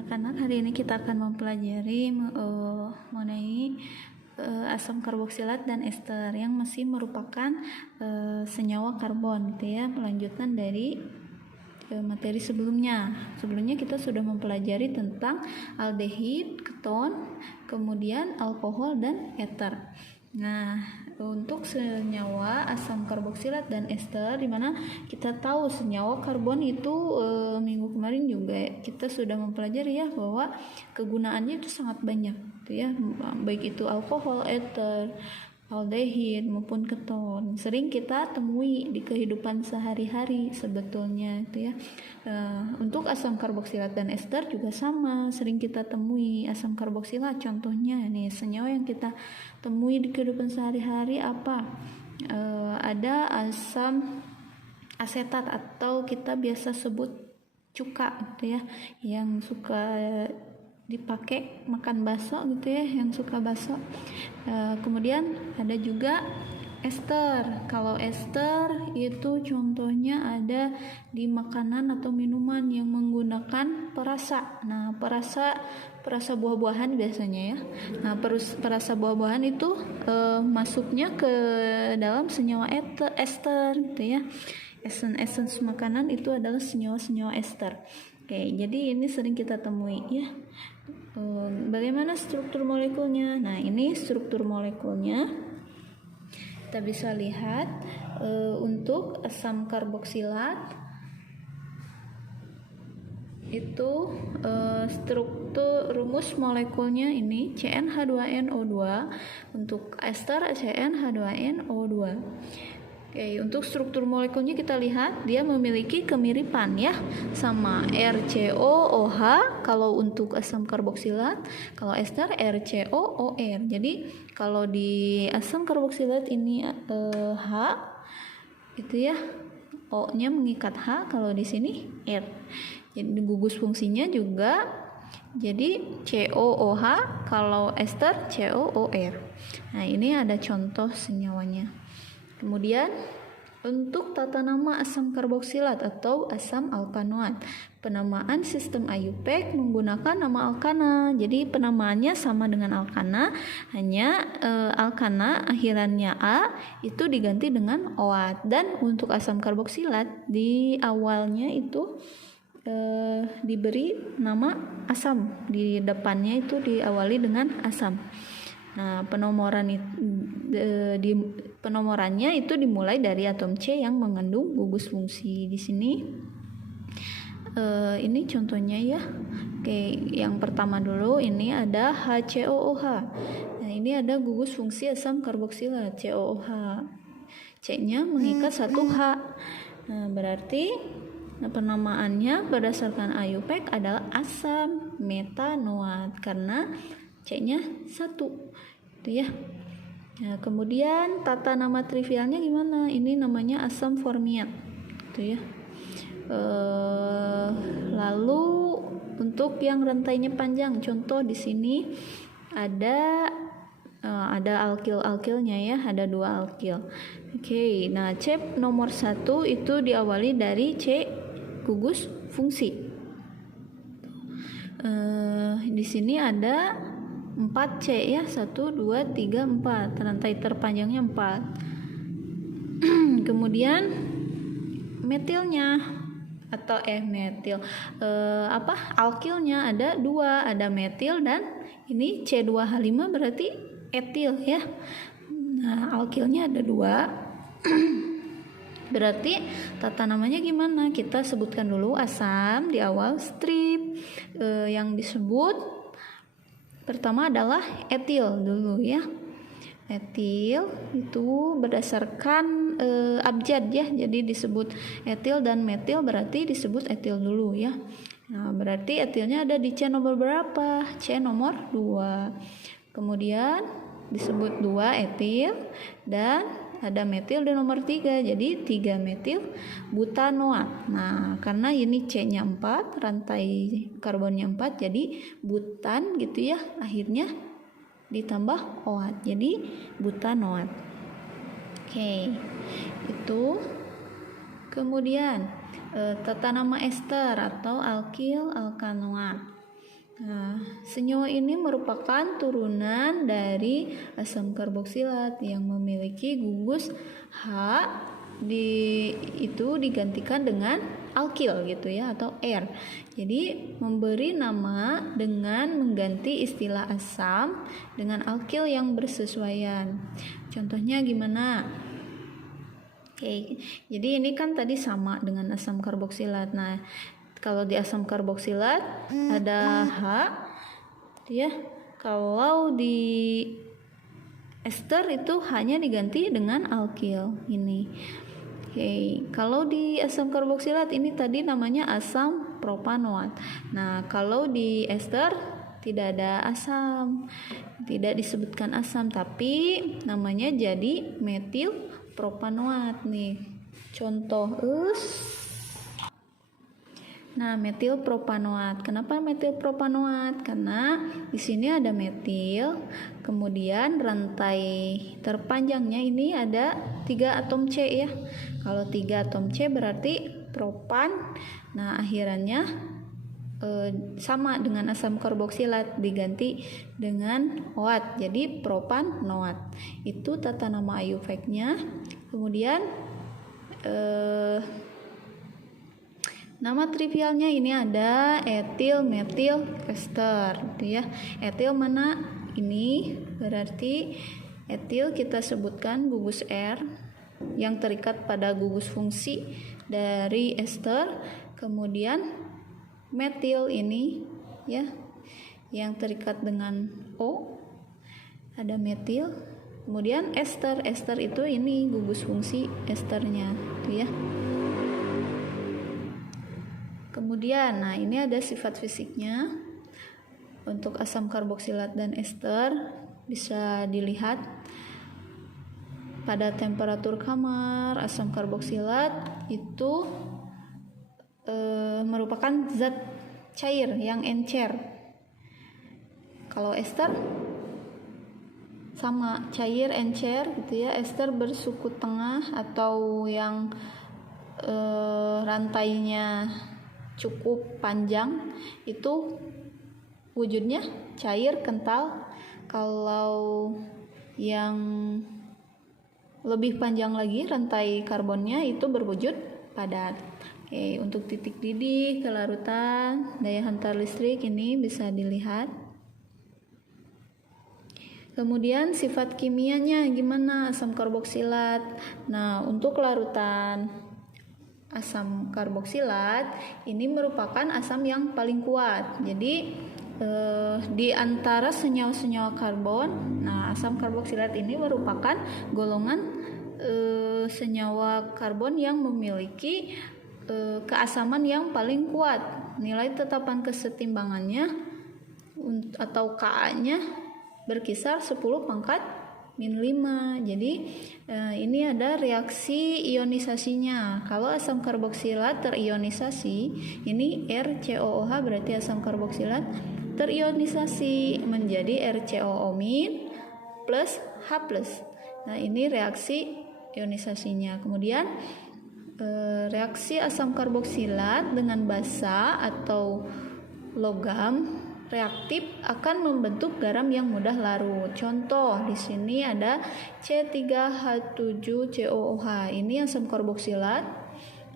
Anak-anak, hari ini kita akan mempelajari mengenai asam karboksilat dan ester yang masih merupakan senyawa karbon, gitu ya, melanjutkan dari materi sebelumnya. Sebelumnya kita sudah mempelajari tentang aldehid, keton, kemudian alkohol dan eter. Nah, untuk senyawa asam karboksilat dan ester, dimana kita tahu senyawa karbon itu minggu kemarin juga kita sudah mempelajari ya bahwa kegunaannya itu sangat banyak, gitu ya, baik itu alkohol, eter, aldehid maupun keton, sering kita temui di kehidupan sehari-hari sebetulnya, itu ya. Untuk asam karboksilat dan ester juga sama, sering kita temui. Asam karboksilat contohnya nih, senyawa yang kita temui di kehidupan sehari-hari apa? Ada asam asetat atau kita biasa sebut cuka, gitu ya, yang suka dipakai makan bakso, gitu ya, yang suka bakso. Kemudian ada juga ester. Kalau ester itu contohnya ada di makanan atau minuman yang menggunakan perasa. Nah, perasa buah-buahan biasanya ya. Nah, perasa buah-buahan itu masuknya ke dalam senyawa ester, gitu ya. Essence makanan itu adalah senyawa-senyawa ester. Oke, jadi ini sering kita temui ya. Bagaimana struktur molekulnya? Nah, ini struktur molekulnya. Kita bisa lihat untuk asam karboksilat itu struktur rumus molekulnya ini CnH2nO2, untuk ester CnH2nO2. Oke, untuk struktur molekulnya kita lihat dia memiliki kemiripan ya sama RCOOH kalau untuk asam karboksilat, kalau ester RCOOR. Jadi kalau di asam karboksilat ini H gitu ya, O-nya mengikat H, kalau di sini R. Jadi gugus fungsinya juga jadi COOH, kalau ester COOR. Nah, ini ada contoh senyawanya. Kemudian untuk tata nama asam karboksilat atau asam alkanoat, penamaan sistem IUPAC menggunakan nama alkana. Jadi penamaannya sama dengan alkana, hanya alkana akhirannya A itu diganti dengan oat. Dan untuk asam karboksilat di awalnya itu diberi nama asam, di depannya itu diawali dengan asam. Nah, penomorannya itu dimulai dari atom C yang mengandung gugus fungsi. Di sini ini contohnya ya. Oke, yang pertama dulu ini ada HCOOH. Nah, ini ada gugus fungsi asam karboksilat COOH. C-nya mengikat satu H. Nah, berarti penamaannya berdasarkan IUPAC adalah asam metanoat karena C-nya 1, itu ya. Nah, kemudian tata nama trivialnya gimana? Ini namanya asam formiat, gitu ya. Lalu untuk yang rantainya panjang, contoh di sini ada alkil-alkilnya ya, ada 2 alkil. Oke, nah C nomor 1 itu diawali dari C gugus fungsi. Di sini ada 4 C ya, 1, 2, 3, 4, rantai terpanjangnya 4. Kemudian metilnya atau alkilnya ada 2, ada metil dan ini C2H5 berarti etil ya. Nah, alkilnya ada 2. Berarti tata namanya gimana? Kita sebutkan dulu asam di awal strip. Yang disebut pertama adalah etil dulu ya. Etil itu berdasarkan abjad ya. Jadi disebut etil dan metil berarti disebut etil dulu ya. Nah, berarti etilnya ada di C nomor berapa? C nomor 2. Kemudian disebut 2 etil dan ada metil di nomor 3, jadi 3 metil butanoat. Nah, karena ini C-nya 4, rantai karbonnya 4, jadi butan gitu ya, akhirnya ditambah oat, jadi butanoat. Oke, itu. Kemudian tata nama ester atau alkil alkanoat. Nah, senyawa ini merupakan turunan dari asam karboksilat yang memiliki gugus H itu digantikan dengan alkil gitu ya, atau R. Jadi memberi nama dengan mengganti istilah asam dengan alkil yang bersesuaian. Contohnya gimana? Oke, jadi ini kan tadi sama dengan asam karboksilat. Nah, kalau di asam karboksilat ada H, ya. Kalau di ester itu hanya diganti dengan alkil ini. Oke, kalau di asam karboksilat ini tadi namanya asam propanoat. Nah, kalau di ester tidak ada asam, tidak disebutkan asam, tapi namanya jadi metil propanoat nih. Contoh Nah, metil propanoat. Kenapa metil propanoat? Karena di sini ada metil, kemudian rantai terpanjangnya ini ada 3 atom C ya. Kalau 3 atom C berarti propan. Nah, akhirannya sama dengan asam karboksilat diganti dengan OAT. Jadi propan noat. Itu tata nama IUPAC-nya. Kemudian nama trivialnya ini ada etil, metil, ester gitu ya. Etil mana? Ini berarti etil kita sebutkan gugus R yang terikat pada gugus fungsi dari ester. Kemudian metil ini ya yang terikat dengan O, ada metil. Kemudian ester itu ini gugus fungsi esternya gitu ya. Kemudian, nah ini ada sifat fisiknya. Untuk asam karboksilat dan ester bisa dilihat pada temperatur kamar. Asam karboksilat itu merupakan zat cair yang encer. Kalau ester sama, cair encer gitu ya. Ester bersuku tengah atau yang rantainya cukup panjang, itu wujudnya cair kental. Kalau yang lebih panjang lagi rantai karbonnya itu berwujud padat. Oke, untuk titik didih, kelarutan, daya hantar listrik ini bisa dilihat. Kemudian sifat kimianya gimana asam karboksilat? Nah, untuk larutan asam karboksilat ini merupakan asam yang paling kuat. Jadi di antara senyawa-senyawa karbon, nah asam karboksilat ini merupakan golongan senyawa karbon yang memiliki keasaman yang paling kuat. Nilai tetapan kesetimbangannya atau Ka-nya berkisar 10 pangkat min 5. Jadi ini ada reaksi ionisasinya. Kalau asam karboksilat terionisasi, ini RCOOH berarti asam karboksilat terionisasi menjadi RCOO- plus H+. Nah, ini reaksi ionisasinya. Kemudian reaksi asam karboksilat dengan basa atau logam reaktif akan membentuk garam yang mudah larut. Contoh di sini ada C3H7COOH. Ini asam karboksilat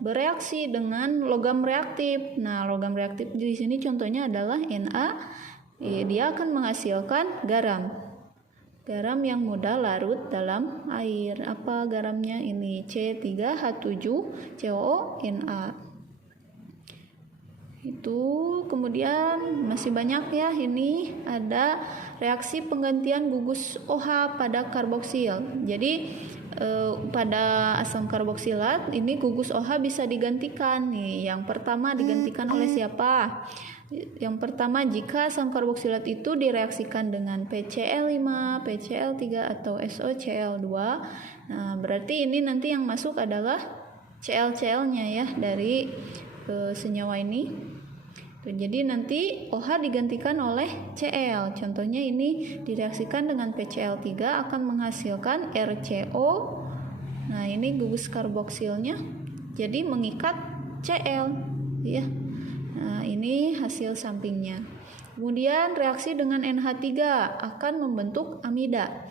bereaksi dengan logam reaktif. Nah, logam reaktif di sini contohnya adalah Na. Dia akan menghasilkan garam. Garam yang mudah larut dalam air. Apa garamnya? Ini C3H7COONa. Itu kemudian masih banyak ya, ini ada reaksi penggantian gugus OH pada karboksil. Jadi pada asam karboksilat ini gugus OH bisa digantikan nih. Yang pertama digantikan oleh siapa? Yang pertama, jika asam karboksilat itu direaksikan dengan PCl5, PCl3 atau SOCl2. Nah, berarti ini nanti yang masuk adalah Cl-Cl-nya ya dari senyawa ini. Jadi nanti OH digantikan oleh Cl. Contohnya ini direaksikan dengan PCl3 akan menghasilkan RCO. Nah, ini gugus karboksilnya jadi mengikat Cl ya. Nah, ini ini hasil sampingnya. Kemudian reaksi dengan NH3 akan membentuk amida.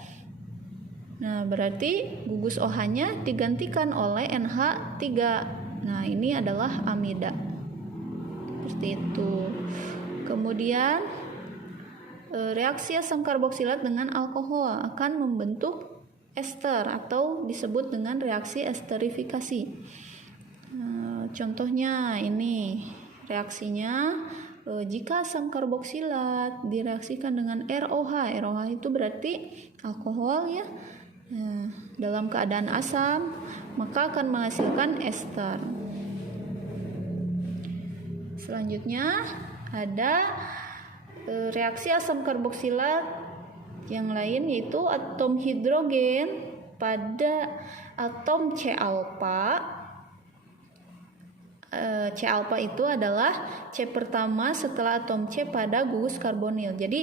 Nah, berarti gugus OH-nya digantikan oleh NH3. Nah, ini adalah amida. Seperti itu. Kemudian reaksi asam karboksilat dengan alkohol akan membentuk ester atau disebut dengan reaksi esterifikasi. Contohnya ini reaksinya, jika asam karboksilat direaksikan dengan ROH, ROH itu berarti alkohol ya. Dalam keadaan asam, maka akan menghasilkan ester. Selanjutnya ada reaksi asam karboksilat yang lain, yaitu atom hidrogen pada atom C-alpha. C-alpha itu adalah C pertama setelah atom C pada gugus karbonil. Jadi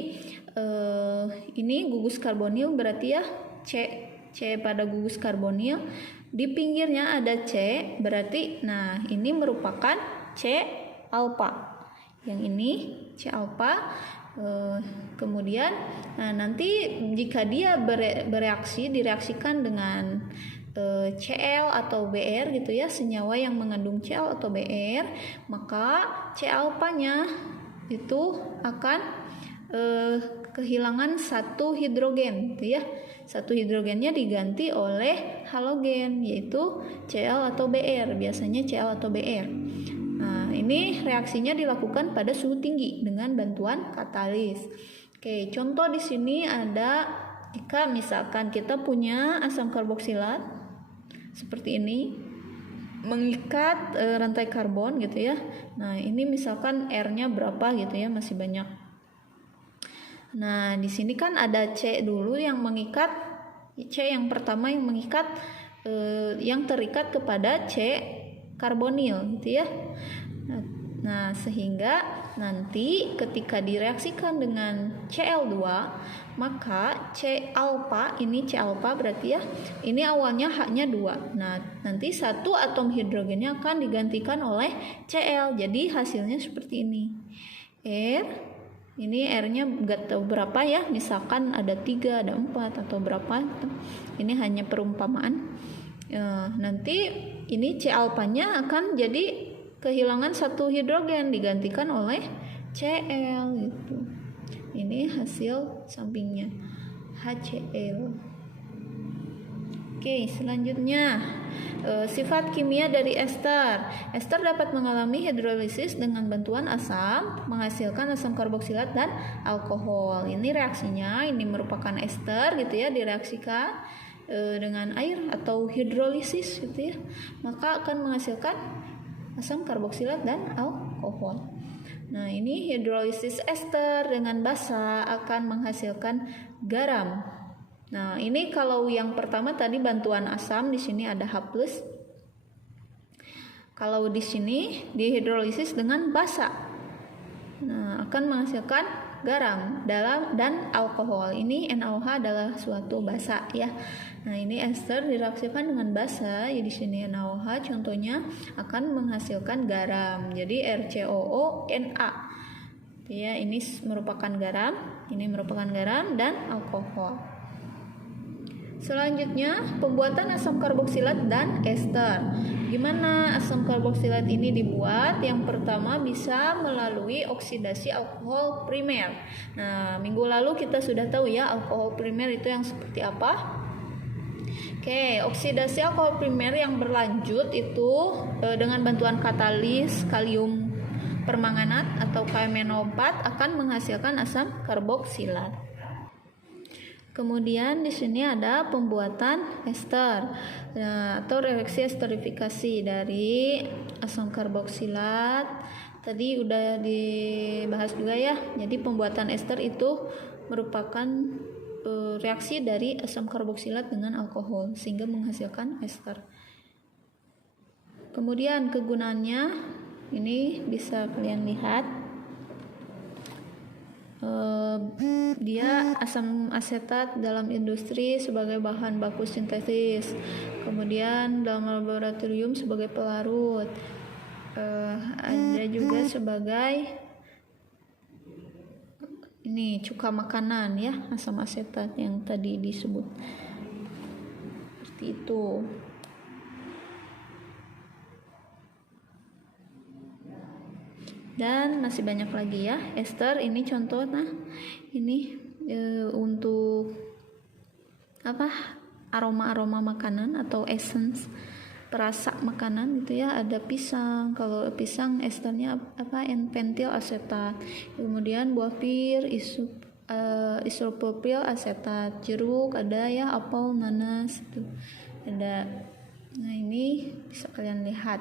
ini gugus karbonil berarti ya C pada gugus karbonil, di pinggirnya ada C, berarti nah ini merupakan C-alpha. Yang ini C-alpha. Kemudian nanti jika dia direaksikan dengan Cl atau Br gitu ya, senyawa yang mengandung Cl atau Br, maka C-alpha-nya itu akan kehilangan satu hidrogen gitu ya. Satu hidrogennya diganti oleh halogen, yaitu Cl atau Br, biasanya Cl atau Br. Nah, ini reaksinya dilakukan pada suhu tinggi dengan bantuan katalis. Oke, contoh di sini ada jika misalkan kita punya asam karboksilat seperti ini mengikat rantai karbon gitu ya. Nah, ini misalkan R-nya berapa gitu ya, masih banyak. Nah, di sini kan ada C dulu yang mengikat, C yang pertama yang mengikat, yang terikat kepada C karbonil gitu ya. Nah, sehingga nanti ketika direaksikan dengan Cl2, maka C-alpha, ini C-alpha berarti ya, ini awalnya H-nya 2. Nah, nanti satu atom hidrogennya akan digantikan oleh Cl. Jadi hasilnya seperti ini. Ini R-nya gak tahu berapa ya, misalkan ada 3, ada 4 atau berapa. Ini hanya perumpamaan. Nanti ini C-alpha-nya akan jadi kehilangan satu hidrogen, digantikan oleh Cl gitu. Ini hasil sampingnya, HCl. Oke, selanjutnya sifat kimia dari ester. Ester dapat mengalami hidrolisis dengan bantuan asam, menghasilkan asam karboksilat dan alkohol. Ini reaksinya, ini merupakan ester gitu ya, direaksikan dengan air atau hidrolisis gitu ya, maka akan menghasilkan asam karboksilat dan alkohol. Nah, ini hidrolisis ester dengan basa akan menghasilkan garam. Nah, ini kalau yang pertama tadi bantuan asam, di sini ada H+. Kalau di sini dihidrolisis dengan basa, nah akan menghasilkan garam dan alkohol. Ini NaOH adalah suatu basa ya. Nah, ini ester direaksikan dengan basa, ya di sini NaOH contohnya akan menghasilkan garam. Jadi RCOO-Na. Ya, ini merupakan garam, ini merupakan garam dan alkohol. Selanjutnya, pembuatan asam karboksilat dan ester. Gimana asam karboksilat ini dibuat? Yang pertama bisa melalui oksidasi alkohol primer. Nah, minggu lalu kita sudah tahu ya alkohol primer itu yang seperti apa. Oke, oksidasi alkohol primer yang berlanjut itu dengan bantuan katalis kalium permanganat atau KMnO4 akan menghasilkan asam karboksilat. Kemudian di sini ada pembuatan ester atau reaksi esterifikasi dari asam karboksilat. Tadi udah dibahas juga ya. Jadi pembuatan ester itu merupakan reaksi dari asam karboksilat dengan alkohol sehingga menghasilkan ester. Kemudian kegunaannya ini bisa kalian lihat. Dia asam asetat dalam industri sebagai bahan baku sintesis, kemudian dalam laboratorium sebagai pelarut. ada juga sebagai ini cuka makanan ya, asam asetat yang tadi disebut seperti itu. Dan masih banyak lagi ya ester, ini contoh. Nah ini untuk aroma makanan atau essence perasa makanan gitu ya. Ada pisang, kalau pisang esternya pentil asetat, kemudian buah pir isopropil asetat, jeruk ada ya, apel, nanas itu ada. Nah ini bisa kalian lihat.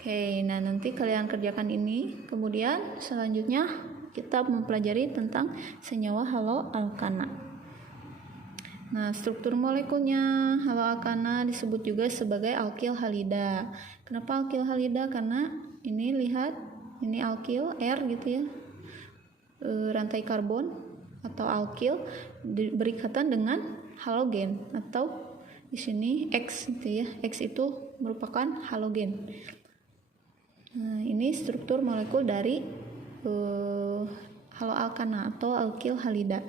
Oke, nah nanti kalian kerjakan ini. Kemudian selanjutnya kita mempelajari tentang senyawa haloalkana. Nah, struktur molekulnya haloalkana disebut juga sebagai alkil halida. Kenapa alkil halida? Karena ini lihat, ini alkil R gitu ya, rantai karbon atau alkil berikatan dengan halogen, atau di sini X gitu ya. X itu merupakan halogen. Nah, ini struktur molekul dari haloalkana atau alkil halida.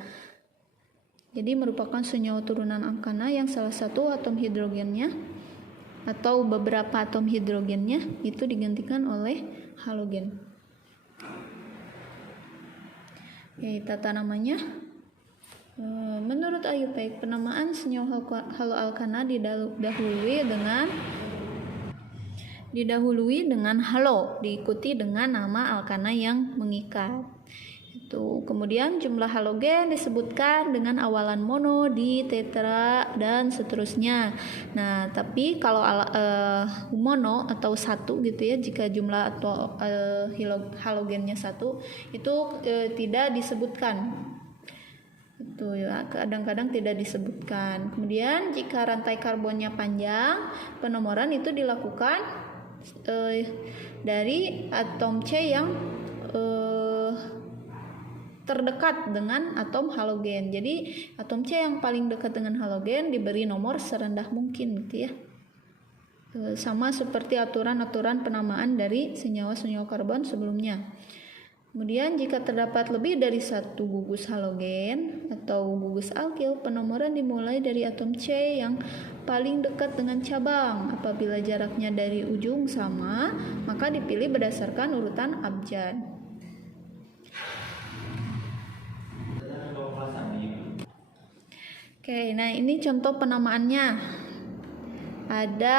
Jadi merupakan senyawa turunan alkana yang salah satu atom hidrogennya atau beberapa atom hidrogennya itu digantikan oleh halogen. Oke, tata namanya. Menurut IUPAC, penamaan senyawa haloalkana didahului dengan halo, diikuti dengan nama alkana yang mengikat. Itu. Kemudian jumlah halogen disebutkan dengan awalan mono, di, tetra, dan seterusnya. Nah, tapi kalau mono atau satu gitu ya, jika jumlah atau halogennya satu itu tidak disebutkan. Itu ya, kadang-kadang tidak disebutkan. Kemudian jika rantai karbonnya panjang, penomoran itu dilakukan dari atom C yang terdekat dengan atom halogen. Jadi atom C yang paling dekat dengan halogen diberi nomor serendah mungkin gitu ya. Sama seperti aturan-aturan penamaan dari senyawa-senyawa karbon sebelumnya. Kemudian jika terdapat lebih dari satu gugus halogen atau gugus alkil, penomoran dimulai dari atom C yang paling dekat dengan cabang. Apabila jaraknya dari ujung sama, maka dipilih berdasarkan urutan abjad. Oke, nah ini contoh penamaannya. Ada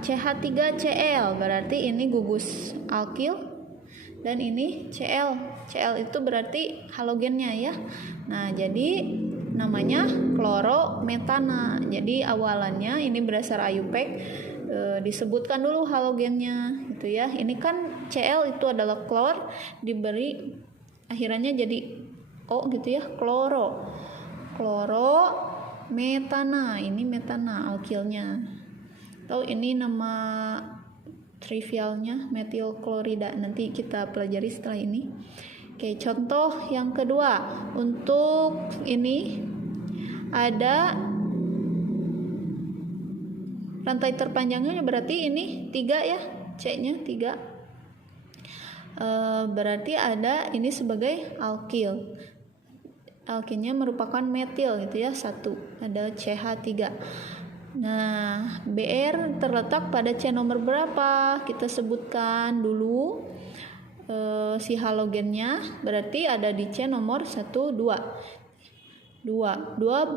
CH3Cl, berarti ini gugus alkil. Dan ini Cl itu berarti halogennya ya. Nah, jadi namanya klorometana. Jadi awalannya ini berdasar IUPAC disebutkan dulu halogennya gitu ya. Ini kan Cl itu adalah klor, diberi akhirannya jadi O gitu ya, klorometana. Ini metana alkilnya. Atau ini nama trivialnya metil klorida, nanti kita pelajari setelah ini. Oke, contoh yang kedua. Untuk ini ada rantai terpanjangnya berarti ini 3 ya, C-nya 3. Berarti ada ini sebagai alkil. Alkilnya merupakan metil gitu ya, 1. Ada CH3. Nah, Br terletak pada C nomor berapa? Kita sebutkan dulu si halogennya, berarti ada di C nomor 1, 2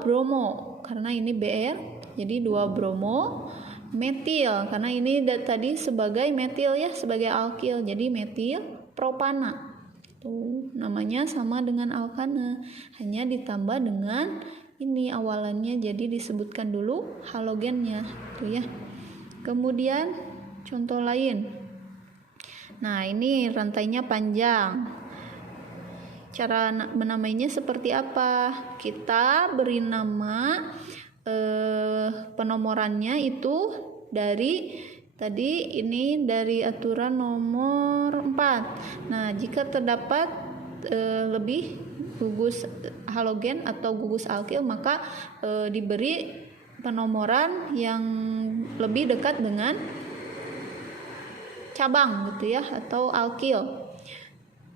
bromo, karena ini Br, jadi 2 bromo, metil, karena ini tadi sebagai metil ya, sebagai alkil, jadi metil propana. Tuh, namanya sama dengan alkana, hanya ditambah dengan ini awalannya, jadi disebutkan dulu halogennya tuh ya. Kemudian contoh lain. Nah, ini rantainya panjang. Cara menamainya seperti apa? Kita beri nama penomorannya itu dari tadi ini dari aturan nomor 4. Nah, jika terdapat lebih gugus halogen atau gugus alkil, maka diberi penomoran yang lebih dekat dengan cabang gitu ya, atau alkil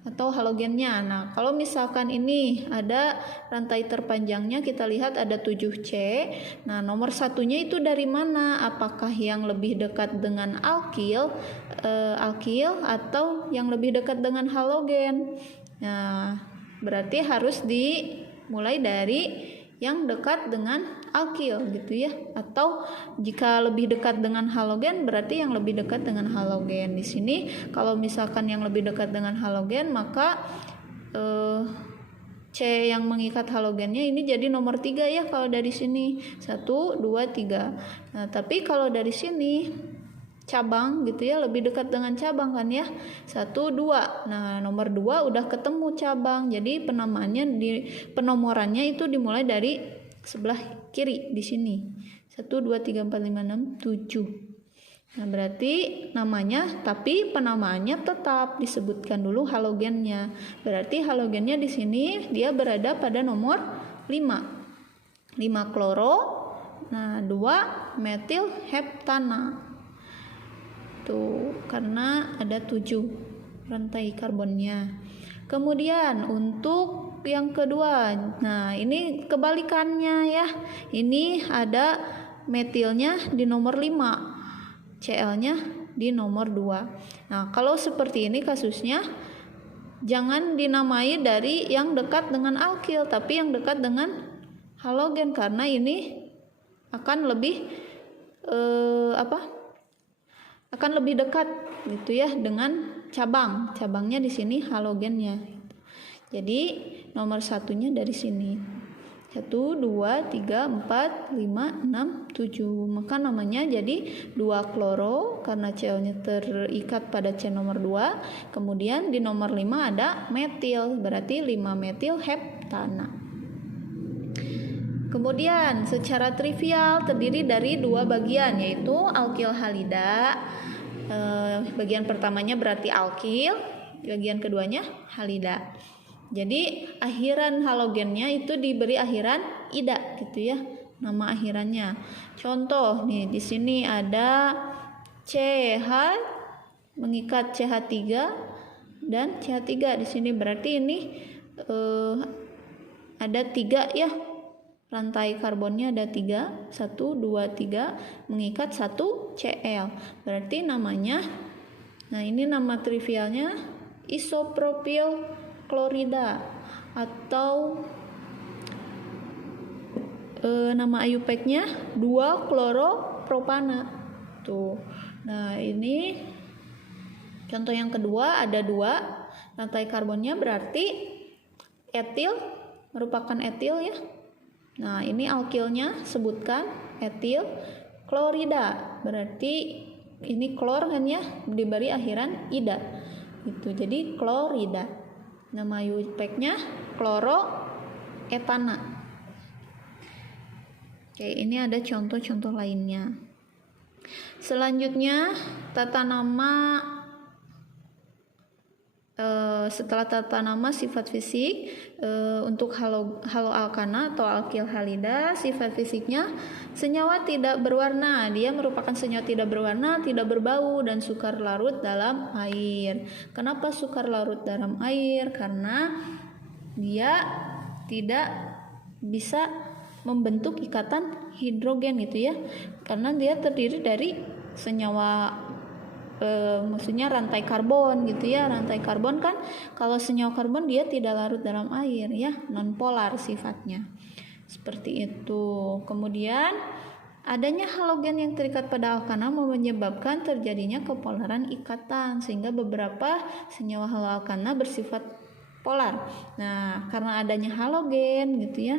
atau halogennya. Nah, kalau misalkan ini ada rantai terpanjangnya, kita lihat ada 7C. Nah, nomor satunya itu dari mana? Apakah yang lebih dekat dengan alkil atau yang lebih dekat dengan halogen? Nah, berarti harus dimulai dari yang dekat dengan alkil gitu ya, atau jika lebih dekat dengan halogen berarti yang lebih dekat dengan halogen. Di sini kalau misalkan yang lebih dekat dengan halogen, maka C yang mengikat halogennya ini jadi nomor 3 ya kalau dari sini 1, 2, 3. Nah, tapi kalau dari sini cabang gitu ya, lebih dekat dengan cabang kan ya, 1, 2. Nah, nomor 2 udah ketemu cabang, jadi penomorannya itu dimulai dari sebelah kiri di sini, 1, 2, 3, 4, 5, 6, 7. Nah, berarti namanya, tapi penamaannya tetap disebutkan dulu halogennya. Berarti halogennya di sini dia berada pada nomor 5 kloro, nah 2 metil heptana. Tuh, karena ada 7 rantai karbonnya. Kemudian untuk yang kedua, nah ini kebalikannya ya. Ini ada metilnya di nomor 5, Cl-nya di nomor 2. Nah, kalau seperti ini kasusnya, jangan dinamai dari yang dekat dengan alkil, tapi yang dekat dengan halogen, karena ini akan lebih akan lebih dekat gitu ya dengan cabangnya di sini halogennya. Jadi nomor satunya dari sini, 1, 2, 3, 4, 5, 6, 7. Maka namanya jadi 2 kloro karena Cl-nya terikat pada C nomor 2. Kemudian di nomor 5 ada metil, berarti 5 metil heptana. Kemudian secara trivial terdiri dari 2 bagian, yaitu alkil halida. Bagian pertamanya berarti alkil, bagian keduanya halida. Jadi akhiran halogennya itu diberi akhiran ida gitu ya, nama akhirannya. Contoh nih, di sini ada CH mengikat CH3 dan CH3 di sini, berarti ini ada 3 ya. Rantai karbonnya ada 3, 1, 2, 3, mengikat 1 Cl. Berarti namanya, nah ini nama trivialnya isopropil klorida, atau nama IUPAC-nya 2 kloropropana. Tuh. Nah, ini contoh yang kedua, ada 2 rantai karbonnya, berarti etil merupakan etil ya. Nah, ini alkilnya sebutkan etil klorida, berarti ini klor kan ya, diberi akhiran ida gitu, jadi klorida. Nama IUPAC-nya kloroetana. Oke, ini ada contoh-contoh lainnya. Selanjutnya tata nama, setelah tata nama sifat fisik, untuk haloalkana atau alkil halida, sifat fisiknya senyawa tidak berwarna. Dia merupakan senyawa tidak berwarna, tidak berbau, dan sukar larut dalam air. Kenapa sukar larut dalam air? Karena dia tidak bisa membentuk ikatan hidrogen gitu ya, karena dia terdiri dari senyawa, maksudnya rantai karbon gitu ya. Rantai karbon kan, kalau senyawa karbon dia tidak larut dalam air ya, nonpolar sifatnya, seperti itu. Kemudian adanya halogen yang terikat pada alkana menyebabkan terjadinya kepolaran ikatan, sehingga beberapa senyawa haloalkana bersifat polar. Nah, karena adanya halogen gitu ya,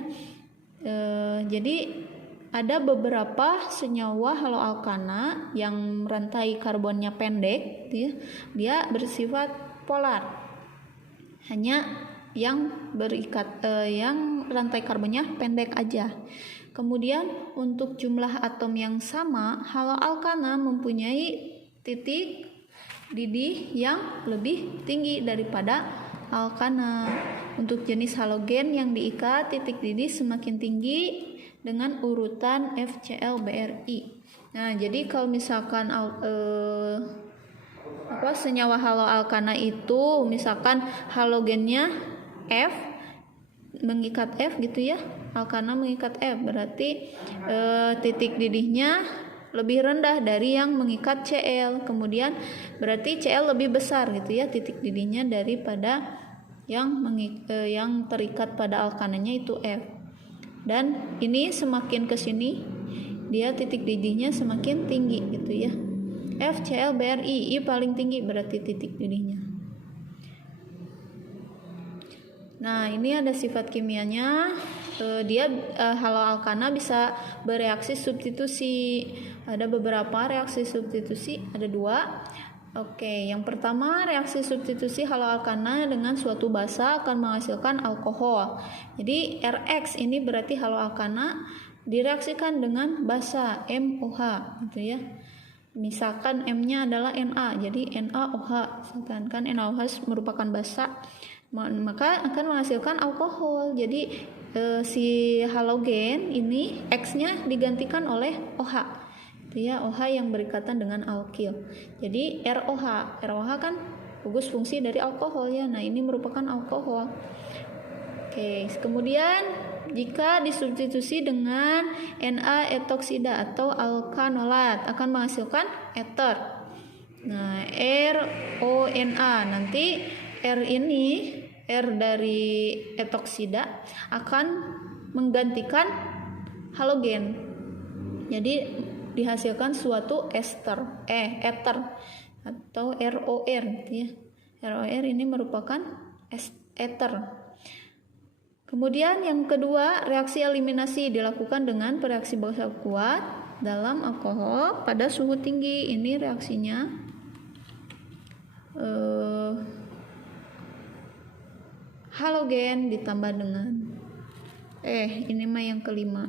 jadi ada beberapa senyawa haloalkana yang rantai karbonnya pendek gitu ya, dia bersifat polar. Hanya yang berikat yang rantai karbonnya pendek aja. Kemudian untuk jumlah atom yang sama, haloalkana mempunyai titik didih yang lebih tinggi daripada alkana. Untuk jenis halogen yang diikat, titik didih semakin tinggi dengan urutan FCl BRI. Nah, jadi kalau misalkan senyawa haloalkana itu misalkan halogennya F mengikat F gitu ya, alkana mengikat F, berarti titik didihnya lebih rendah dari yang mengikat Cl, kemudian berarti Cl lebih besar gitu ya titik didihnya daripada yang terikat pada alkananya itu F. Dan ini semakin ke sini dia titik didihnya semakin tinggi gitu ya. FCl BRI, I paling tinggi berarti titik didihnya. Nah, ini ada sifat kimianya. Dia haloalkana bisa bereaksi substitusi. Ada beberapa reaksi substitusi, ada 2. Oke, yang pertama reaksi substitusi haloalkana dengan suatu basa akan menghasilkan alkohol. Jadi RX ini berarti haloalkana direaksikan dengan basa MOH gitu ya. Misalkan M-nya adalah Na, jadi NaOH. Misalkan kan NaOH merupakan basa, maka akan menghasilkan alkohol. Jadi si halogen ini X-nya digantikan oleh OH. Itu ya, OH yang berikatan dengan alkil. Jadi ROH kan gugus fungsi dari alkohol ya. Nah, ini merupakan alkohol. Oke, kemudian jika disubstitusi dengan Na etoksida atau alkanolat akan menghasilkan eter. Nah, RONA nanti R dari etoksida akan menggantikan halogen. Jadi dihasilkan suatu eter atau ROR gitu ya. ROR ini merupakan eter. Kemudian yang kedua, reaksi eliminasi dilakukan dengan bereaksi basa kuat dalam alkohol pada suhu tinggi. Ini reaksinya halogen ditambah dengan ini mah yang kelima.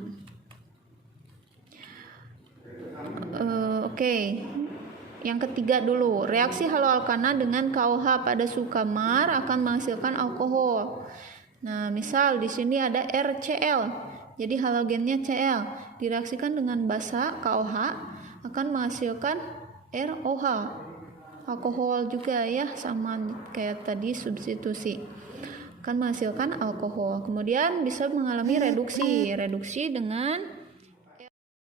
Yang ketiga dulu, reaksi haloalkana dengan KOH pada suhu kamar akan menghasilkan alkohol. Nah, misal di sini ada RCl, jadi halogennya Cl, direaksikan dengan basa KOH akan menghasilkan ROH, alkohol juga ya, sama kayak tadi substitusi, akan menghasilkan alkohol. Kemudian bisa mengalami reduksi dengan